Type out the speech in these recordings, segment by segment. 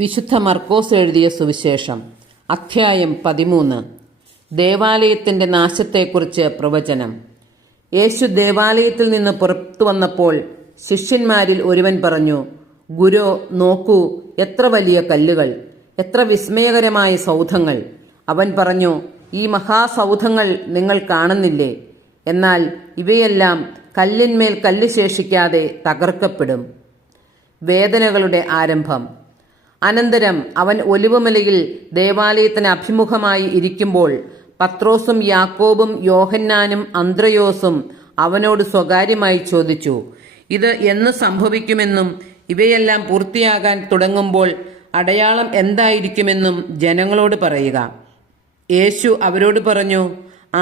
വിശുദ്ധ മർക്കോസ് എഴുതിയ സുവിശേഷം അധ്യായം 13. ദേവാലയത്തിന്റെ നാശത്തെക്കുറിച്ച് പ്രവചനം. യേശു ദേവാലയത്തിൽ നിന്ന് പുറത്തു വന്നപ്പോൾ ശിഷ്യന്മാരിൽ ഒരുവൻ പറഞ്ഞു, ഗുരു, നോക്കൂ, എത്ര വലിയ കല്ലുകൾ, എത്ര വിസ്മയകരമായ സൗധങ്ങൾ. അവൻ പറഞ്ഞു, ഈ മഹാസൗധങ്ങൾ നിങ്ങൾ കാണുന്നില്ലേ? എന്നാൽ ഇവയെല്ലാം കല്ലിന്മേൽ കല്ല് ശേഷിക്കാതെ തകർക്കപ്പെടും. വേദനകളുടെ ആരംഭം. അനന്തരം അവൻ ഒലിവുമലയിൽ ദേവാലയത്തിന് അഭിമുഖമായി ഇരിക്കുമ്പോൾ പത്രോസും യാക്കോബും യോഹന്നാനും അന്ത്രയോസും അവനോട് സ്വകാര്യമായി ചോദിച്ചു, ഇത് എന്ന് സംഭവിക്കുമെന്നും ഇവയെല്ലാം പൂർത്തിയാകാൻ തുടങ്ങുമ്പോൾ അടയാളം എന്തായിരിക്കുമെന്നും ജനങ്ങളോട് പറയുക. യേശു അവരോട് പറഞ്ഞു,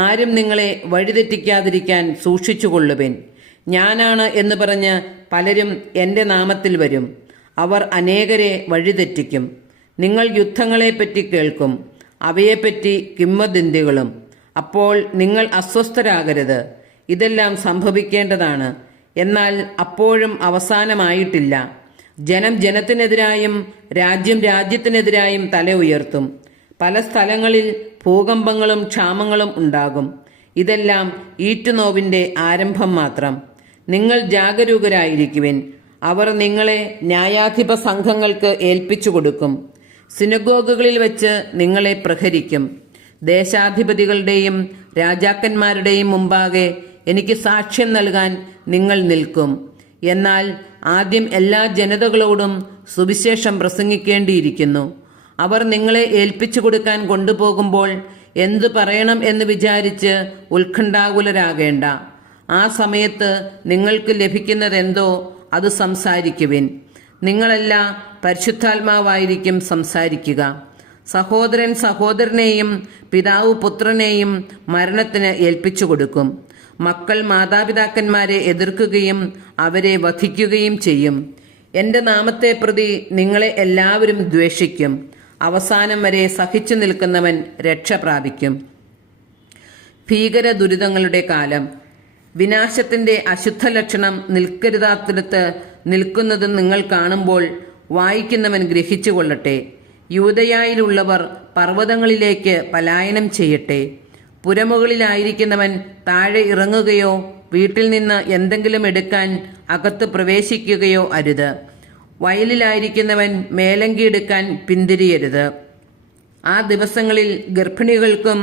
ആരും നിങ്ങളെ വഴിതെറ്റിക്കാതിരിക്കാൻ സൂക്ഷിച്ചുകൊള്ളുവിൻ. ഞാനാണ് എന്ന് പറഞ്ഞ് പലരും എൻ്റെ നാമത്തിൽ വരും. അവർ അനേകരെ വഴിതെറ്റിക്കും. നിങ്ങൾ യുദ്ധങ്ങളെപ്പറ്റി കേൾക്കും, അവയെപ്പറ്റി കിംവദന്തികളും. അപ്പോൾ നിങ്ങൾ അസ്വസ്ഥരാകരുത്. ഇതെല്ലാം സംഭവിക്കേണ്ടതാണ്, എന്നാൽ അപ്പോഴും അവസാനമായിട്ടില്ല. ജനം ജനത്തിനെതിരായും രാജ്യം രാജ്യത്തിനെതിരായും തല ഉയർത്തും. പല സ്ഥലങ്ങളിൽ ഭൂകമ്പങ്ങളും ക്ഷാമങ്ങളും ഉണ്ടാകും. ഇതെല്ലാം ഈറ്റുനോവിൻ്റെ ആരംഭം മാത്രം. നിങ്ങൾ ജാഗരൂകരായിരിക്കുവിൻ. അവർ നിങ്ങളെ ന്യായാധിപ സംഘങ്ങൾക്ക് ഏൽപ്പിച്ചു കൊടുക്കും. സിനഗോഗുകളിൽ വെച്ച് നിങ്ങളെ പ്രഹരിക്കും. ദേശാധിപതികളുടെയും രാജാക്കന്മാരുടെയും മുമ്പാകെ എനിക്ക് സാക്ഷ്യം നൽകാൻ നിങ്ങൾ നിൽക്കും. എന്നാൽ ആദ്യം എല്ലാ ജനതകളോടും സുവിശേഷം പ്രസംഗിക്കേണ്ടിയിരിക്കുന്നു. അവർ നിങ്ങളെ ഏൽപ്പിച്ചു കൊടുക്കാൻ കൊണ്ടുപോകുമ്പോൾ എന്തു പറയണം എന്ന് വിചാരിച്ച് ഉത്കണ്ഠാകുലരാകേണ്ട. ആ സമയത്ത് നിങ്ങൾക്ക് ലഭിക്കുന്നതെന്തോ അത് സംസാരിക്കുവിൻ. നിങ്ങളല്ല, പരിശുദ്ധാത്മാവായിരിക്കും സംസാരിക്കുക. സഹോദരൻ സഹോദരനെയും പിതാവ് പുത്രനെയും മരണത്തിന് ഏൽപ്പിച്ചു കൊടുക്കും. മക്കൾ മാതാപിതാക്കന്മാരെ എതിർക്കുകയും അവരെ വധിക്കുകയും ചെയ്യും. എൻ്റെ നാമത്തെ പ്രതി നിങ്ങളെ എല്ലാവരും ദ്വേഷിക്കും. അവസാനം വരെ സഹിച്ചു നിൽക്കുന്നവൻ രക്ഷ പ്രാപിക്കും. ഭീകര ദുരിതങ്ങളുടെ കാലം. വിനാശത്തിന്റെ അശുദ്ധ ലക്ഷണം നിൽക്കരുതാത്തിടത്ത് നിൽക്കുന്നത് നിങ്ങൾ കാണുമ്പോൾ വായിക്കുന്നവൻ ഗ്രഹിച്ചു കൊള്ളട്ടെ. യൂദയായിലുള്ളവർ പർവ്വതങ്ങളിലേക്ക് പലായനം ചെയ്യട്ടെ. പുരമുകളിലായിരിക്കുന്നവൻ താഴെ ഇറങ്ങുകയോ വീട്ടിൽ നിന്ന് എന്തെങ്കിലും എടുക്കാൻ അകത്ത് പ്രവേശിക്കുകയോ അരുത്. വയലിലായിരിക്കുന്നവൻ മേലങ്കി എടുക്കാൻ പിന്തിരിയരുത്. ആ ദിവസങ്ങളിൽ ഗർഭിണികൾക്കും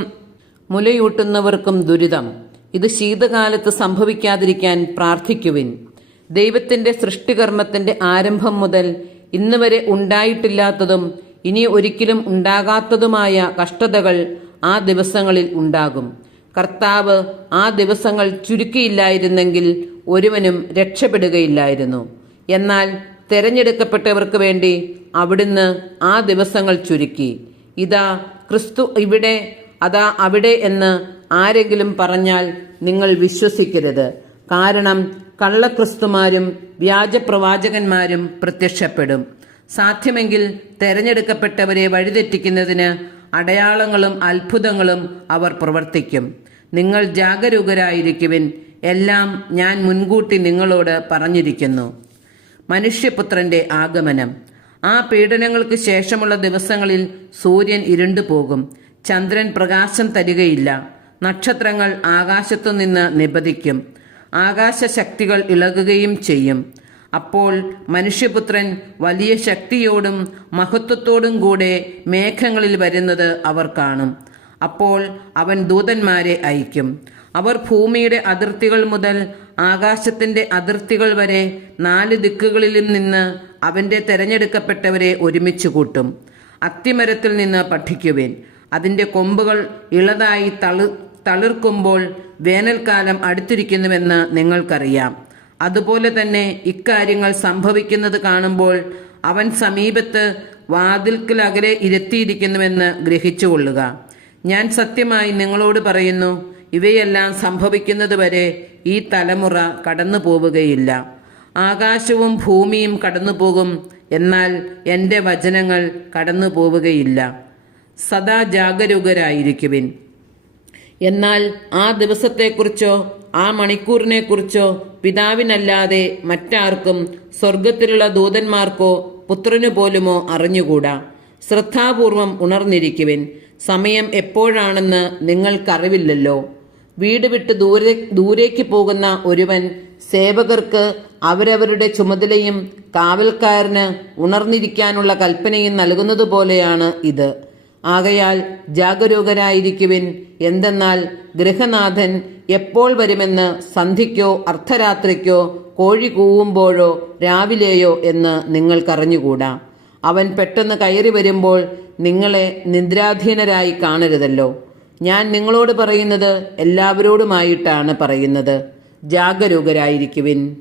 മുലയൂട്ടുന്നവർക്കും ദുരിതം. ഇത് ശീതകാലത്ത് സംഭവിക്കാതിരിക്കാൻ പ്രാർത്ഥിക്കുവിൻ. ദൈവത്തിന്റെ സൃഷ്ടികർമ്മത്തിന്റെ ആരംഭം മുതൽ ഇന്ന് വരെ ഉണ്ടായിട്ടില്ലാത്തതും ഇനി ഒരിക്കലും ഉണ്ടാകാത്തതുമായ കഷ്ടതകൾ ആ ദിവസങ്ങളിൽ ഉണ്ടാകും. കർത്താവ് ആ ദിവസങ്ങൾ ചുരുക്കിയില്ലായിരുന്നെങ്കിൽ ഒരുവനും രക്ഷപ്പെടുകയില്ലായിരുന്നു. എന്നാൽ തെരഞ്ഞെടുക്കപ്പെട്ടവർക്ക് വേണ്ടി അവിടുന്ന് ആ ദിവസങ്ങൾ ചുരുക്കി. ഇതാ ക്രിസ്തു ഇവിടെ, അതാ അവിടെ എന്ന് ആരെങ്കിലും പറഞ്ഞാൽ നിങ്ങൾ വിശ്വസിക്കരുത്. കാരണം കള്ളക്രിസ്തുമാരും വ്യാജപ്രവാചകന്മാരും പ്രത്യക്ഷപ്പെടും. സാധ്യമെങ്കിൽ തെരഞ്ഞെടുക്കപ്പെട്ടവരെ വഴിതെറ്റിക്കുന്നതിന് അടയാളങ്ങളും അത്ഭുതങ്ങളും അവർ പ്രവർത്തിക്കും. നിങ്ങൾ ജാഗരൂകരായിരിക്കുവിൻ. എല്ലാം ഞാൻ മുൻകൂട്ടി നിങ്ങളോട് പറഞ്ഞിരിക്കുന്നു. മനുഷ്യപുത്രന്റെ ആഗമനം. ആ പീഡനങ്ങൾക്ക് ശേഷമുള്ള ദിവസങ്ങളിൽ സൂര്യൻ ഇരുണ്ടുപോകും, ചന്ദ്രൻ പ്രകാശം തരികയില്ല, നക്ഷത്രങ്ങൾ ആകാശത്തു നിന്ന് നിപതിക്കും, ആകാശശക്തികൾ ഇളകുകയും ചെയ്യും. അപ്പോൾ മനുഷ്യപുത്രൻ വലിയ ശക്തിയോടും മഹത്വത്തോടും കൂടെ മേഘങ്ങളിൽ വരുന്നത് അവർ കാണും. അപ്പോൾ അവൻ ദൂതന്മാരെ അയക്കും. അവർ ഭൂമിയുടെ അതിർത്തികൾ മുതൽ ആകാശത്തിന്റെ അതിർത്തികൾ വരെ 4 ദിക്കുകളിലും നിന്ന് അവന്റെ തെരഞ്ഞെടുക്കപ്പെട്ടവരെ ഒരുമിച്ച് കൂട്ടും. അത്തിമരത്തിൽ നിന്ന് പഠിക്കുവിൻ. അതിൻ്റെ കൊമ്പുകൾ ഇളതായി തളിർക്കുമ്പോൾ വേനൽക്കാലം അടുത്തിരിക്കുന്നുവെന്ന് നിങ്ങൾക്കറിയാം. അതുപോലെ തന്നെ ഇക്കാര്യങ്ങൾ സംഭവിക്കുന്നത് കാണുമ്പോൾ അവൻ സമീപത്ത് വാതിൽക്കലകലെ ഇരുത്തിയിരിക്കുന്നുവെന്ന് ഗ്രഹിച്ചുകൊള്ളുക. ഞാൻ സത്യമായി നിങ്ങളോട് പറയുന്നു, ഇവയെല്ലാം സംഭവിക്കുന്നതുവരെ ഈ തലമുറ കടന്നു പോവുകയില്ല. ആകാശവും ഭൂമിയും കടന്നു പോകും, എന്നാൽ എൻ്റെ വചനങ്ങൾ കടന്നു പോവുകയില്ല. സദാ ജാഗരൂകരായിരിക്കുവിൻ. എന്നാൽ ആ ദിവസത്തെക്കുറിച്ചോ ആ മണിക്കൂറിനെക്കുറിച്ചോ പിതാവിനല്ലാതെ മറ്റാർക്കും, സ്വർഗത്തിലുള്ള ദൂതന്മാർക്കോ പുത്രനു പോലുമോ അറിഞ്ഞുകൂടാ. ശ്രദ്ധാപൂർവം ഉണർന്നിരിക്കുവിൻ, സമയം എപ്പോഴാണെന്ന് നിങ്ങൾക്കറിവില്ലല്ലോ. വീട് വിട്ട് ദൂരേക്ക് പോകുന്ന ഒരുവൻ സേവകർക്ക് അവരവരുടെ ചുമതലയും കാവൽക്കാരന് ഉണർന്നിരിക്കാനുള്ള കൽപ്പനയും നൽകുന്നതുപോലെയാണ് ഇത്. ആകയാൽ ജാഗരൂകരായിരിക്കുവിൻ. എന്തെന്നാൽ ഗൃഹനാഥൻ എപ്പോൾ വരുമെന്ന് സന്ധ്യയ്ക്കോ അർദ്ധരാത്രിക്കോ കോഴി കൂവുമ്പോഴോ രാവിലെയോ എന്ന് നിങ്ങൾക്കറിഞ്ഞുകൂടാ. അവൻ പെട്ടെന്ന് കയറി വരുമ്പോൾ നിങ്ങളെ നിദ്രാധീനരായി കാണരുതല്ലോ. ഞാൻ നിങ്ങളോട് പറയുന്നത് എല്ലാവരോടുമായിട്ടാണ് പറയുന്നത്. ജാഗരൂകരായിരിക്കുവിൻ.